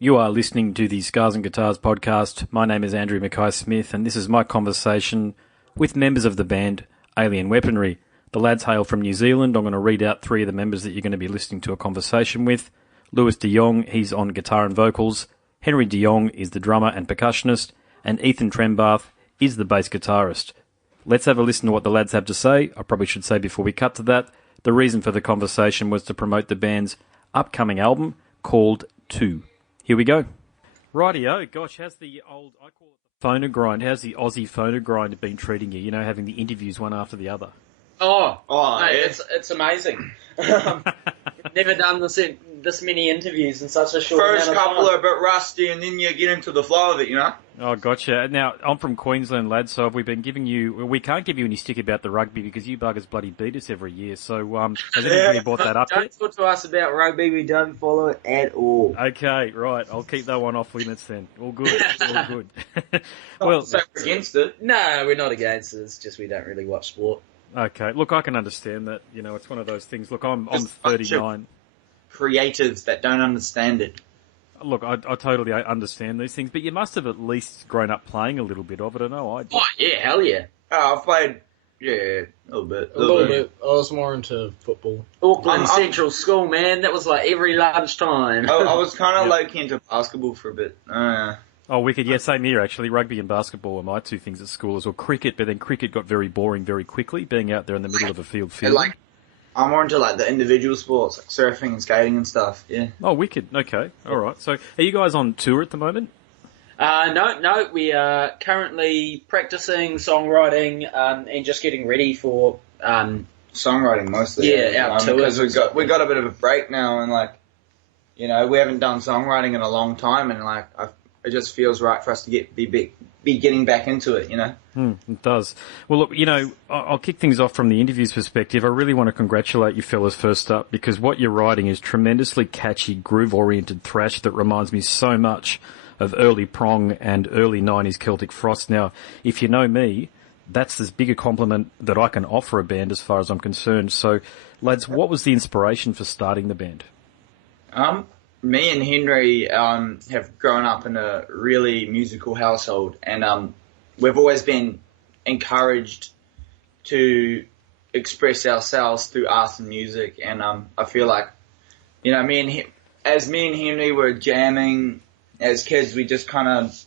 You are listening to the Scars and Guitars podcast. My name is Andrew Mackay-Smith, and this is my conversation with members of the band Alien Weaponry. The lads hail from New Zealand. I'm going to read out three of the members that you're going to be listening to a conversation with. Lewis de Jong, he's on guitar and vocals. Henry de Jong is the drummer and percussionist. And Ethan Trembath is the bass guitarist. Let's have a listen to what the lads have to say. I probably should say before we cut to that, the reason for the conversation was to promote the band's upcoming album called 2. Here we go. Rightio. Gosh, how's the old, I call it the phonogrind, how's the Aussie phonogrind been treating you? You know, having the interviews one after the other. Oh, mate, yeah. it's amazing. Never done this many interviews in such a short amount of time. First couple are a bit rusty, and then you get into the flow of it, you know? Oh, gotcha. Now, I'm from Queensland, lads, so have we been giving you... Well, we can't give you any stick about the rugby because you buggers bloody beat us every year. So, has anybody brought that up Don't yet? talk to us about rugby. We don't follow it at all. Okay, right. I'll keep that one off limits then. All good. All good. Well, So we're against it. No, we're not against it. It's just we don't really watch sport. okay. Look, I can understand that. You know, it's one of those things. Look, I'm Just a bunch of 39. Creatives that don't understand it. Look, I totally understand these things, but you must have at least grown up playing a little bit of it. I know I did. Oh, yeah, hell yeah. Oh, I've played, yeah, a little bit. A little bit. I was more into football. Auckland I'm- Central School, man. That was like every lunchtime. I was kind of Yep. low-key into basketball for a bit. Oh, wicked. Yeah, same here, actually. Rugby and basketball were my two things at school as well. Cricket, but then cricket got very boring very quickly, being out there in the middle of a field And field. like, I'm more into like the individual sports, like surfing and skating and stuff, yeah. Oh, wicked. Okay. All right. So are you guys on tour at the moment? No, we are currently practicing songwriting and just getting ready for Songwriting mostly. Yeah, our because tours we got a bit of a break now, and like, you know, we haven't done songwriting in a long time, and like, it just feels right for us to be getting back into it, you know. It does. Well, look, you know, I'll kick things off from the interviews perspective. I really want to congratulate you fellas first up because what you're writing is tremendously catchy, groove-oriented thrash that reminds me so much of early prong and early 90s Celtic Frost. Now, if you know me, that's as big a compliment that I can offer a band as far as I'm concerned. So, lads, what was the inspiration for starting the band? Me and Henry have grown up in a really musical household, and we've always been encouraged to express ourselves through art and music. And I feel like, you know, as me and Henry were jamming as kids, we just kind of,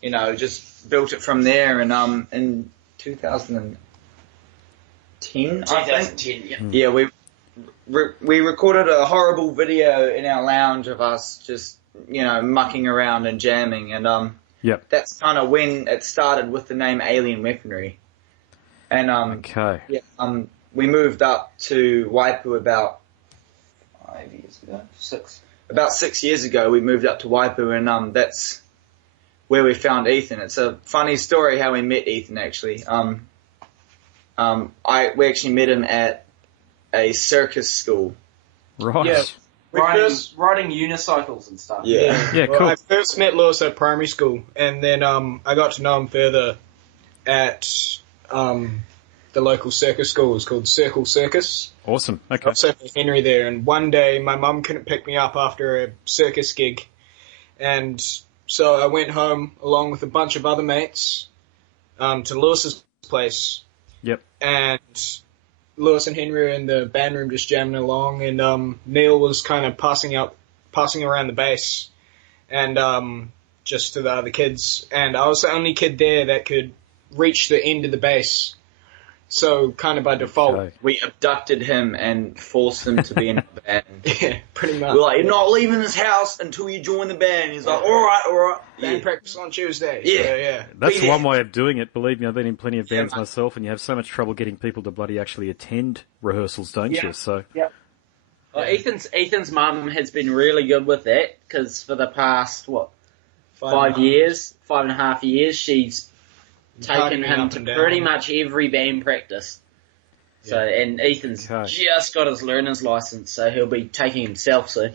you know, just built it from there. And in 2010, I think. 2010, Yeah, we recorded a horrible video in our lounge of us just, you know, mucking around and jamming, and Yep. that's kind of when it started with the name Alien Weaponry. And Okay. yeah, we moved up to Waipu about 5 years ago. About 6 years ago, we moved up to Waipu, and that's where we found Ethan. It's a funny story how we met Ethan actually. We actually met him at a circus school. Right. Yeah. riding unicycles and stuff. Yeah. Yeah, Well, cool. I first met Lewis at primary school, and then I got to know him further at the local circus school. It was called Circle Circus. Awesome. I Okay. got sent with Henry there, and one day my mum couldn't pick me up after a circus gig, and so I went home along with a bunch of other mates to Lewis's place, Yep. and Lewis and Henry were in the band room just jamming along, and Neil was kind of passing around the bass, and just to the other kids, and I was the only kid there that could reach the end of the bass, so kind of by default, Okay. We abducted him and forced him to be in the band. yeah, pretty much. We're like, you're not leaving this house until you join the band. He's like, all right. Band Yeah. practice on Tuesday. Yeah. So, yeah. That's Yeah. one way of doing it. Believe me, I've been in plenty of bands man. myself, and you have so much trouble getting people to bloody actually attend rehearsals, don't Yeah. you? So, Well, Ethan's mum has been really good with that because for the past 5.5 years, she's taken Partying him up to and down. pretty much every band practice. So, and Ethan's Okay. just got his learner's license, so he'll be taking himself soon.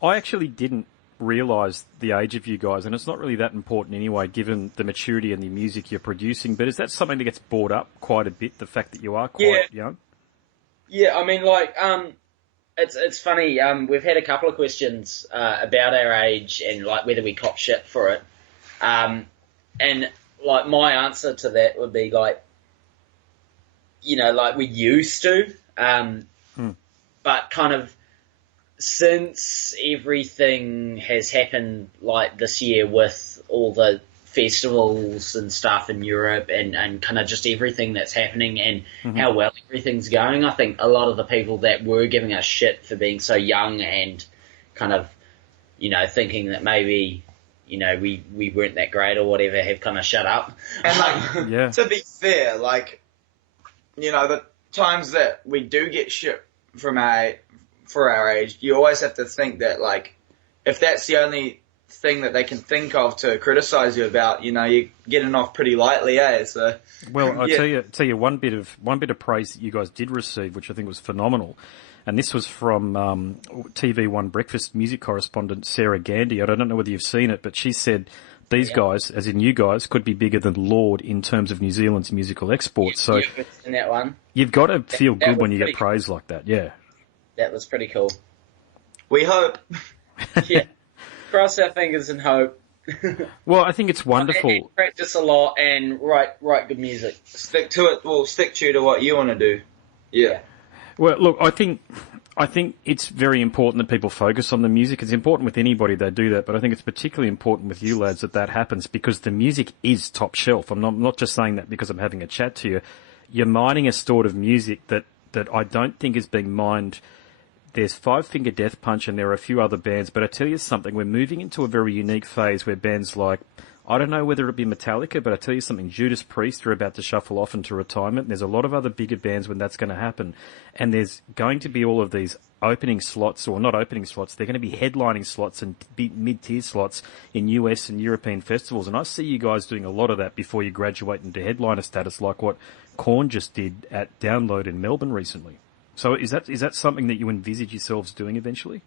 I actually didn't realise the age of you guys, and it's not really that important anyway, given the maturity and the music you're producing. But is that something that gets brought up quite a bit? The fact that you are quite young. Yeah, I mean, like, it's funny. We've had a couple of questions about our age and like whether we cop shit for it. And like my answer to that would be like, like we used to, but kind of since everything has happened like this year with all the festivals and stuff in Europe and kind of just everything that's happening and how well everything's going, I think a lot of the people that were giving us shit for being so young and kind of, thinking that maybe, we weren't that great or whatever have kind of shut up. And like, to be fair, like, the times that we do get shit for our age, you always have to think that, like, if that's the only thing that they can think of to criticize you about, you're getting off pretty lightly, eh? So, well, I'll tell you one bit of praise that you guys did receive, which I think was phenomenal, and this was from TV1 Breakfast music correspondent Sarah Gandy. I don't know whether you've seen it, but she said these guys, as in you guys, could be bigger than Lord in terms of New Zealand's musical exports. So in that one, you've got to feel good when you get praise like that. Yeah, that was pretty cool. We hope. Yeah, cross our fingers and hope. Well, I think it's wonderful. And practice a lot and write good music. Stick to it. Well, stick true to what you want to do. Yeah. Well, look, I think it's very important that people focus on the music. It's important with anybody they do that, but I think it's particularly important with you lads that happens because the music is top shelf. I'm not just saying that because I'm having a chat to you. You're mining a stored of music that I don't think is being mined. There's Five Finger Death Punch and there are a few other bands, but I tell you something, we're moving into a very unique phase where bands like, I don't know whether it be Metallica, but I tell you something, Judas Priest are about to shuffle off into retirement. There's a lot of other bigger bands when that's going to happen. And there's going to be all of these opening slots, or not opening slots, they're going to be headlining slots and mid-tier slots in US and European festivals. And I see you guys doing a lot of that before you graduate into headliner status, like what Korn just did at Download in Melbourne recently. So is that something that you envisage yourselves doing eventually?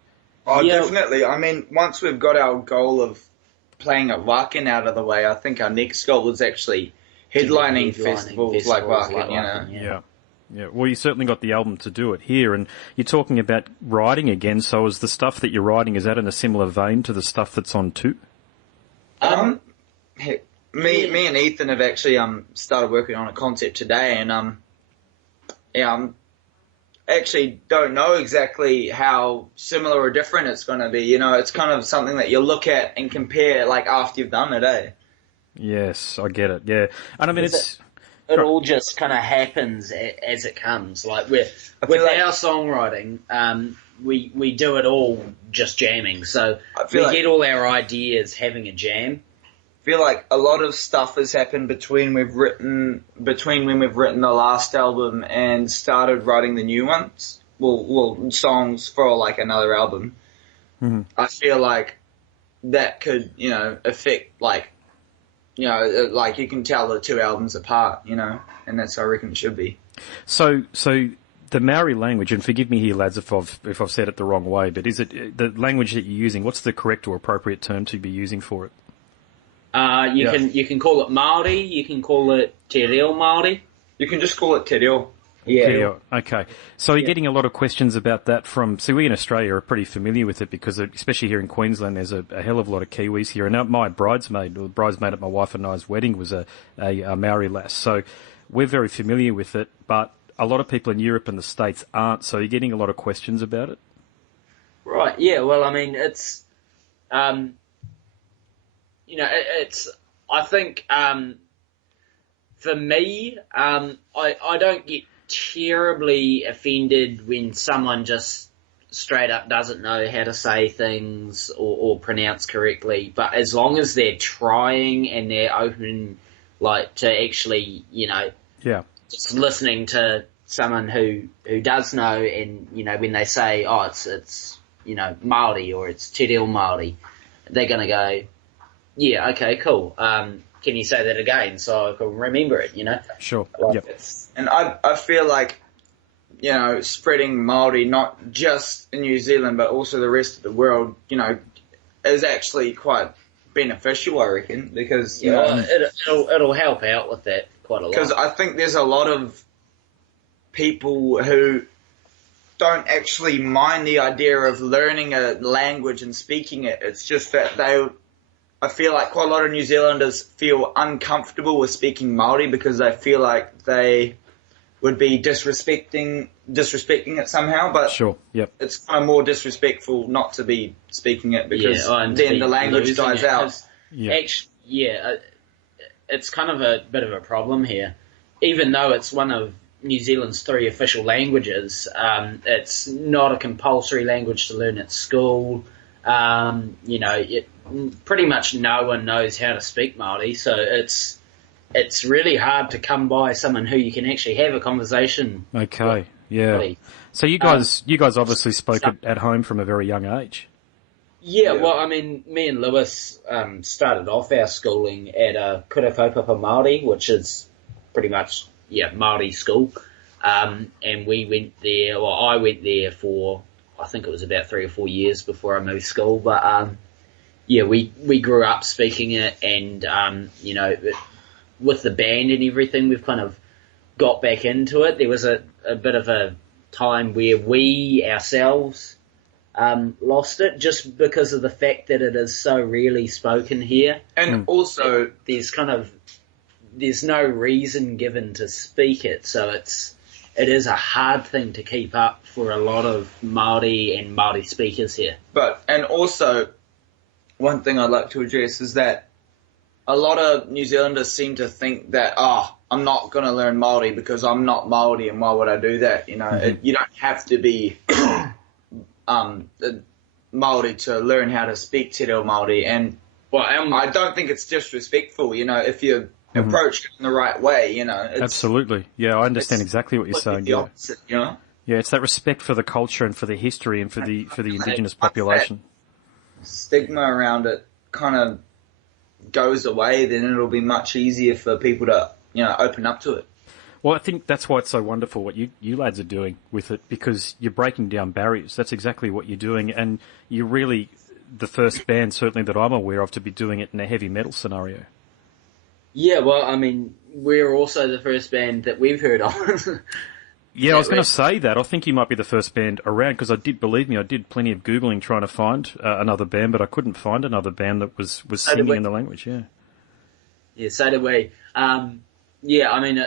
Oh, yeah. Definitely. I mean, once we've got our goal of playing at Wacken out of the way, I think our next goal is actually headlining festivals like Wacken, Yeah. Well, you certainly got the album to do it here, and you're talking about writing again, so is the stuff that you're writing, is that in a similar vein to the stuff that's on 2? Me and Ethan have actually started working on a concept today, and actually don't know exactly how similar or different it's going to be. It's kind of something that you look at and compare, like, after you've done it, eh? Yes, I get it, yeah. And I mean, it all just kind of happens as it comes. Like, with our songwriting, we do it all just jamming. So we get all our ideas having a jam. I feel like a lot of stuff has happened between when we've written the last album and started writing the new ones. Well, songs for like another album. Mm-hmm. I feel like that could, affect like you can tell the two albums apart, and that's how I reckon it should be. So the Maori language, and forgive me here, lads, if I've said it the wrong way, but is it the language that you're using? What's the correct or appropriate term to be using for it? You can call it Māori, you can call it Te Reo Māori. You can just call it Te Reo. Yeah. Okay. So you're getting a lot of questions about that we in Australia are pretty familiar with it because especially here in Queensland there's a hell of a lot of Kiwis here. And my bridesmaid at my wife and I's wedding was a Maori lass. So we're very familiar with it, but a lot of people in Europe and the States aren't. So you're getting a lot of questions about it? Right, yeah. Well, I mean, it's... I think, for me, I don't get terribly offended when someone just straight up doesn't know how to say things or pronounce correctly, but as long as they're trying and they're open, like, to actually, just listening to someone who does know, and, when they say, oh, it's Māori or it's Te Reo Māori, they're gonna go, yeah, okay, cool. Can you say that again so I can remember it, Sure. Like, yep. And I feel like, spreading Māori, not just in New Zealand, but also the rest of the world, is actually quite beneficial, I reckon, because, it'll help out with that quite a lot. Because I think there's a lot of people who don't actually mind the idea of learning a language and speaking it. It's just that I feel like quite a lot of New Zealanders feel uncomfortable with speaking Māori because they feel like they would be disrespecting it somehow, but Sure, yep. it's kind of more disrespectful not to be speaking it because then the language dies out. Yeah. It's kind of a bit of a problem here. Even though it's one of New Zealand's 3 official languages, it's not a compulsory language to learn at school. Pretty much no one knows how to speak Māori, so it's really hard to come by someone who you can actually have a conversation. Okay, yeah. Māori. So you guys obviously spoke at home from a very young age. Yeah, well, I mean, me and Lewis started off our schooling at Kura Kaupapa Māori, which is pretty much, Māori school. And we went there, well, I went there for, I think it was about 3 or 4 years before I moved school. But, we grew up speaking it and, with the band and everything, we've kind of got back into it. There was a bit of a time where we ourselves lost it just because of the fact that it is so rarely spoken here. And also, there's no reason given to speak it, so it is a hard thing to keep up for a lot of Māori and Māori speakers here. And also, one thing I'd like to address is that a lot of New Zealanders seem to think that, I'm not going to learn Māori because I'm not Māori and why would I do that? You don't have to be Māori to learn how to speak Te Reo Māori. And I don't think it's disrespectful, if you approach it in the right way, Absolutely. Yeah, I understand exactly what you're saying. The opposite, Yeah, it's that respect for the culture and for the history and for the indigenous population. Stigma around it kind of goes away, then it'll be much easier for people to, open up to it. Well, I think that's why it's so wonderful what you lads are doing with it, because you're breaking down barriers. That's exactly what you're doing, and you're really the first band, certainly that I'm aware of, to be doing it in a heavy metal scenario. Yeah, well, I mean, we're also the first band that we've heard of. Yeah, I was going to say that. I think you might be the first band around, because I did plenty of Googling trying to find another band, but I couldn't find another band that was singing in the language, yeah. Yeah, so did we. I mean,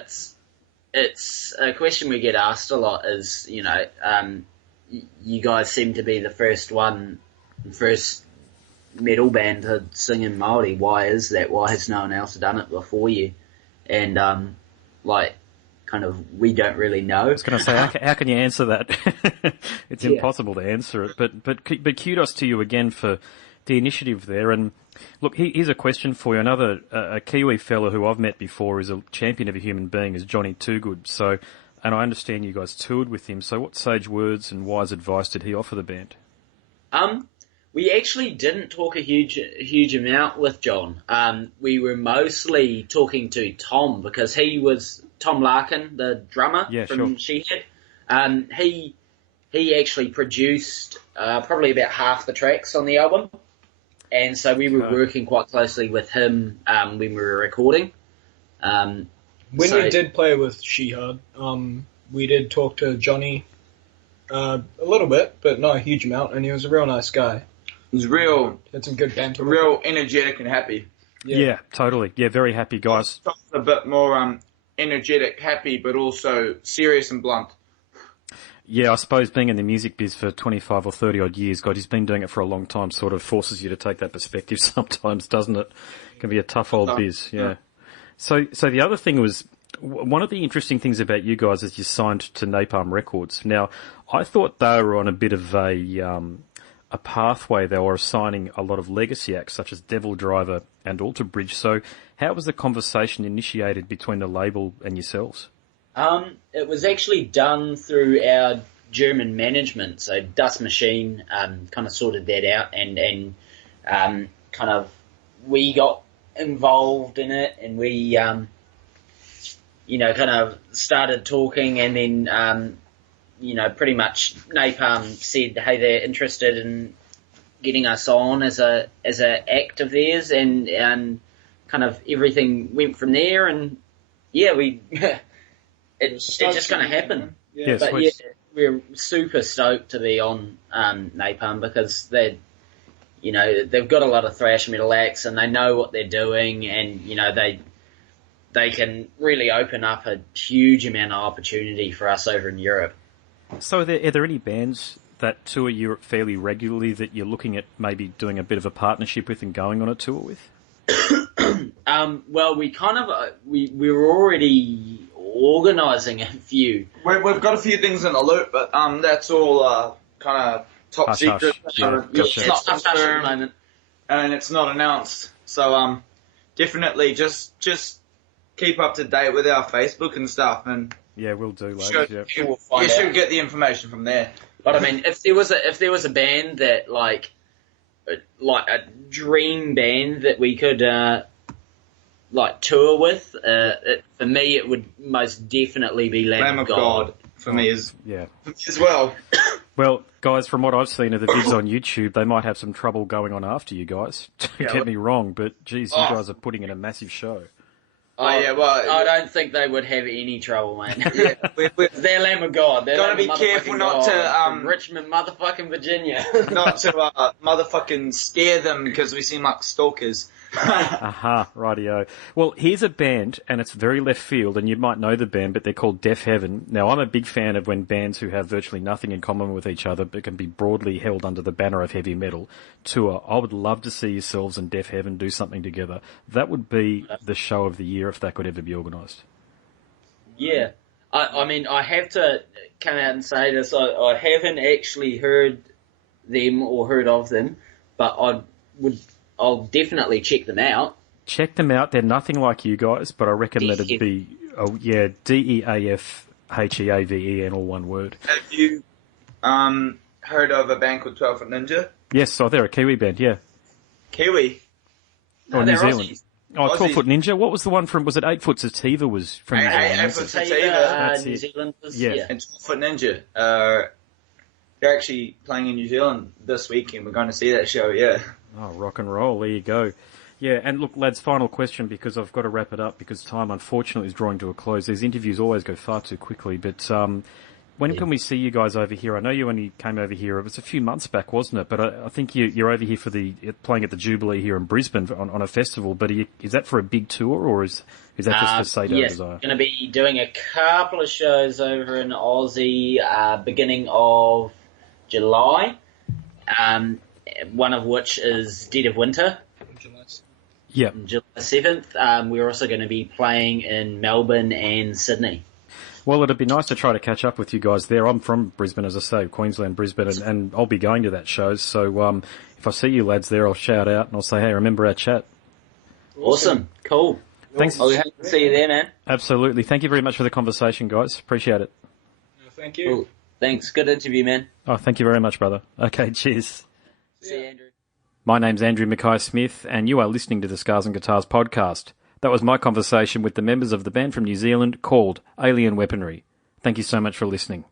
it's a question we get asked a lot is, you guys seem to be the first metal band to sing in Māori. Why is that? Why has no one else done it before you? And, we don't really know. I was going to say, how can you answer that? It's impossible to answer it. But kudos to you again for the initiative there. And look, here's a question for you. Another a Kiwi fella who I've met before is a champion of a human being is Johnny Toogood. So, and I understand you guys toured with him. So, what sage words and wise advice did he offer the band? We actually didn't talk a huge amount with John. We were mostly talking to Tom because he was Tom Larkin, the drummer from Shehead. He actually produced probably about half the tracks on the album, and so we were working quite closely with him when we were recording. When we did play with Shehead, we did talk to Johnny a little bit, but not a huge amount, and he was a real nice guy. He was had some good banter. Real energetic and happy. Yeah, totally. Yeah, very happy guys. A bit more energetic, happy, but also serious and blunt. Yeah, I suppose being in the music biz for 25 or 30 odd years, God, he's been doing it for a long time, sort of forces you to take that perspective sometimes, doesn't it? It can be a tough old biz, yeah. So the other thing was, one of the interesting things about you guys is you signed to Napalm Records. Now, I thought they were on a bit of a pathway. They were signing a lot of legacy acts such as Devil Driver and Alter Bridge. So how was the conversation initiated between the label and yourselves? It was actually done through our German management. So Dust Machine kind of sorted that out and we got involved in it and we kind of started talking and then pretty much Napalm said, hey, they're interested in getting us on as a act of theirs, and kind of everything went from there, and it just kind of happened. Yeah, but we're super stoked to be on Napalm because they've got a lot of thrash metal acts and they know what they're doing, and they can really open up a huge amount of opportunity for us over in Europe. So are there any bands that tour Europe fairly regularly that you're looking at maybe doing a bit of a partnership with and going on a tour with? Well, we kind of we're already organising a few. We've got a few things in the loop, but that's all kind of top Hush, secret. hush. Yeah, It's gotcha. not It's tough at the confirmed, moment. and it's not announced. So definitely just keep up to date with our Facebook and stuff, and Yeah, we'll do, lads. Yeah. you should get the information from there. But I mean, if there was a band that like a dream band that we could tour with, for me it would most definitely be Lamb of God. For me as well. well. Well, guys, from what I've seen of the vids on YouTube, they might have some trouble going on after you guys. Don't get me wrong, but geez, you guys are putting in a massive show. I don't think they would have any trouble, mate. Yeah, They're Lamb of God. They're Gotta Lamb be of careful motherfucking not God to, from Richmond, motherfucking Virginia. not to motherfucking scare them because we seem like stalkers. Aha, rightio. Well, here's a band, and it's very left field, and you might know the band, but they're called Deaf Heaven. Now, I'm a big fan of when bands who have virtually nothing in common with each other, but can be broadly held under the banner of heavy metal, tour. I would love to see yourselves and Deaf Heaven do something together. That would be the show of the year if that could ever be organised. Yeah. I mean, I have to come out and say this. I haven't actually heard them or heard of them, but I'll definitely check them out. Check them out. They're nothing like you guys, but I reckon that it'd be, DEAFHEAVEN, all one word. Have you heard of a band called 12 Foot Ninja? Yes, so they're a Kiwi band, yeah. Kiwi? Or they're New Zealand. Aussies. Oh, Aussies. 12 Foot Ninja. What was the one from, was it 8 Foot Sativa was from New Zealand? 8 Foot Sativa. That's New it. Zealand. Yeah. And 12 Foot Ninja. They're actually playing in New Zealand this weekend. We're going to see that show, yeah. Oh, rock and roll. There you go. Yeah, and look, lads, final question, because I've got to wrap it up because time, unfortunately, is drawing to a close. These interviews always go far too quickly, but when can we see you guys over here? I know you only came over here, it was a few months back, wasn't it? But I think you're over here for playing at the Jubilee here in Brisbane on a festival, but is that for a big tour, or is that just for Sado yes, Desire? going to be doing a couple of shows over in Aussie, beginning of July, one of which is Dead of Winter. Yeah. July 7th. We're also going to be playing in Melbourne and Sydney. Well, it'd be nice to try to catch up with you guys there. I'm from Brisbane, as I say, Queensland, Brisbane, and I'll be going to that show. So if I see you lads there, I'll shout out and I'll say, hey, remember our chat. Awesome. Cool. Thanks. I'll have to see you there, man. Absolutely. Thank you very much for the conversation, guys. Appreciate it. Thank you. Cool. Thanks. Good interview, man. Oh, thank you very much, brother. Okay, cheers. See you, Andrew. My name's Andrew Mackay-Smith, and you are listening to the Scars and Guitars podcast. That was my conversation with the members of the band from New Zealand called Alien Weaponry. Thank you so much for listening.